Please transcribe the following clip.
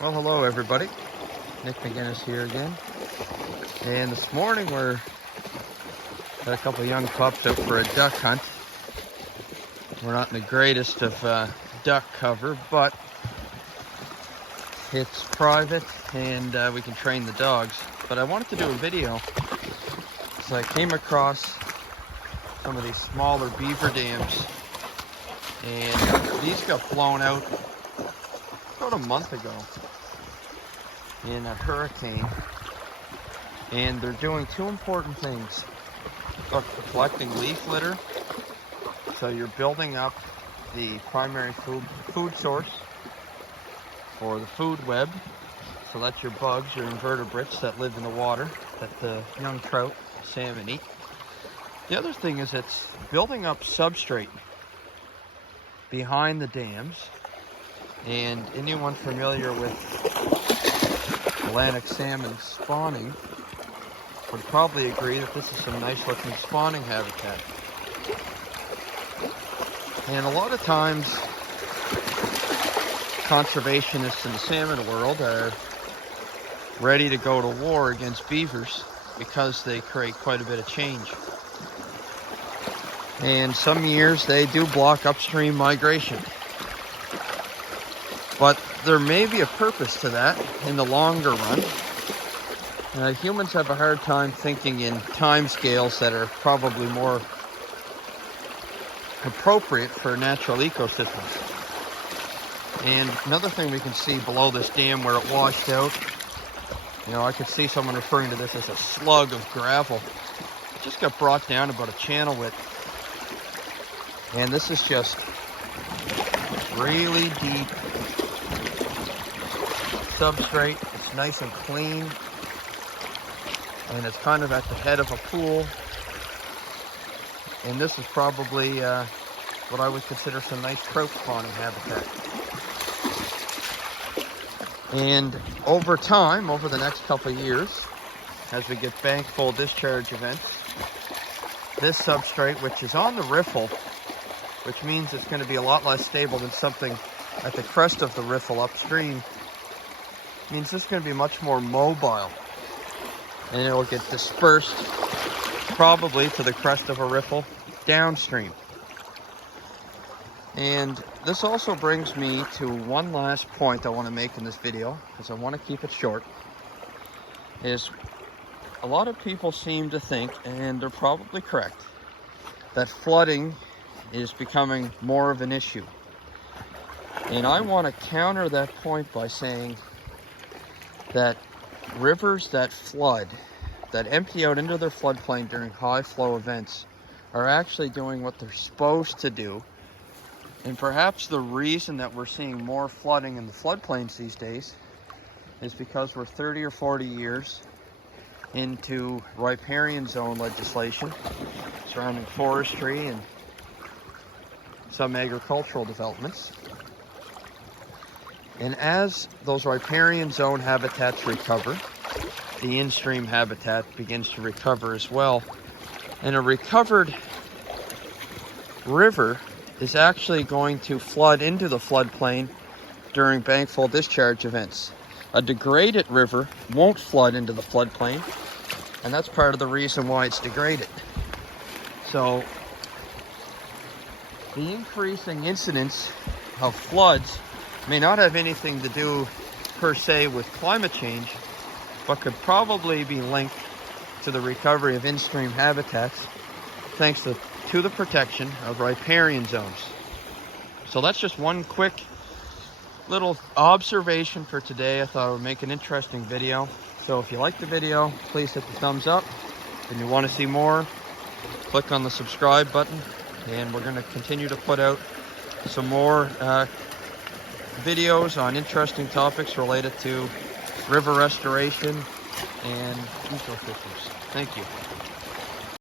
Well, hello everybody. Nick McGinnis here again. And this morning we're got a couple of young pups out for a duck hunt. We're not in the greatest of duck cover, but it's private and we can train the dogs. But I wanted to do a video, so I came across some of these smaller beaver dams, and these got blown out about a month ago in a hurricane, and they're doing two important things. They're collecting leaf litter, so you're building up the primary food source for the food web, so that's your bugs, your invertebrates that live in the water that the young trout, salmon eat. The other thing is it's building up substrate behind the dams, and anyone familiar with Atlantic salmon spawning would probably agree that this is some nice looking spawning habitat. And a lot of times conservationists in the salmon world are ready to go to war against beavers because they create quite a bit of change. And some years they do block upstream migration. But there may be a purpose to that in the longer run. Humans have a hard time thinking in time scales that are probably more appropriate for natural ecosystems. And another thing we can see below this dam where it washed out, I could see someone referring to this as a slug of gravel. It just got brought down about a channel width. And this is just really deep substrate. It's nice and clean, and it's kind of at the head of a pool. And this is probably what I would consider some nice trout spawning habitat. And over time, over the next couple of years, as we get bank full discharge events, this substrate, which is on the riffle, which means it's going to be a lot less stable than something at the crest of the riffle upstream, means this is going to be much more mobile, and it will get dispersed probably to the crest of a riffle downstream. And this also brings me to one last point I want to make in this video, because I want to keep it short, is a lot of people seem to think, and they're probably correct, that flooding is becoming more of an issue. And I want to counter that point by saying that rivers that flood, that empty out into their floodplain during high flow events, are actually doing what they're supposed to do. And perhaps the reason that we're seeing more flooding in the floodplains these days is because we're 30 or 40 years into riparian zone legislation surrounding forestry and some agricultural developments. And as those riparian zone habitats recover, the in-stream habitat begins to recover as well. And a recovered river is actually going to flood into the floodplain during bank full discharge events. A degraded river won't flood into the floodplain, and that's part of the reason why it's degraded. So the increasing incidence of floods may not have anything to do per se with climate change, but could probably be linked to the recovery of in-stream habitats thanks to the protection of riparian zones. So that's just one quick little observation for today. I thought I would make an interesting video. So if you like the video, please hit the thumbs up. If you want to see more, click on the subscribe button, and we're going to continue to put out some more videos on interesting topics related to river restoration and ecosystems. Thank you.